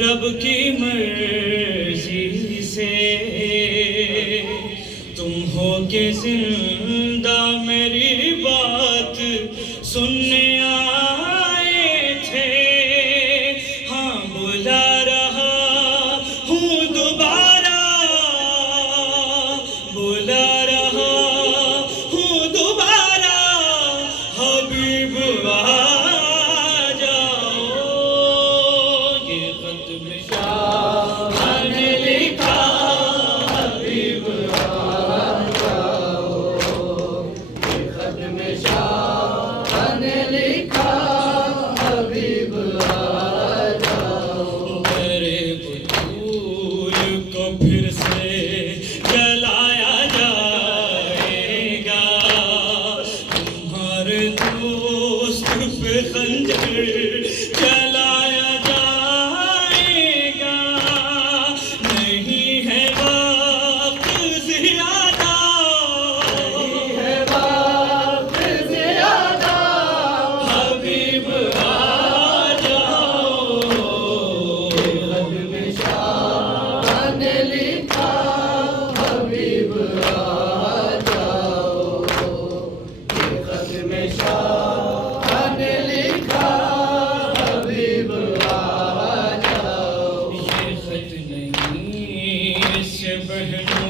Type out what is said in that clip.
रब की मर्जी से तुम हो के जिंदा मेरी बात सुनने आए थे। हाँ बुला रहा हूँ दोबारा, बुला रहा हूँ दोबारा, हबीब आ जाओ। ये खत में शाह ने लिखा, हबीब आ जाओ। ये खत में शाह ने लिखा, हबीब आ जाओ। मेरे बतूल को फिर से जलाया जाएगा, तुम्हारे दोस्त पे खंजर चलाया जाएगा। नहीं है वक्त ज़्यादा, नहीं है वक्त ज़्यादा, हबीब आ जाओ। खत में शाह ने लिखा, हबीब आ जाओ। ये खत में शाह ने लिखा, हबीब आ जाओ। ये खत नहीं इससे बहनों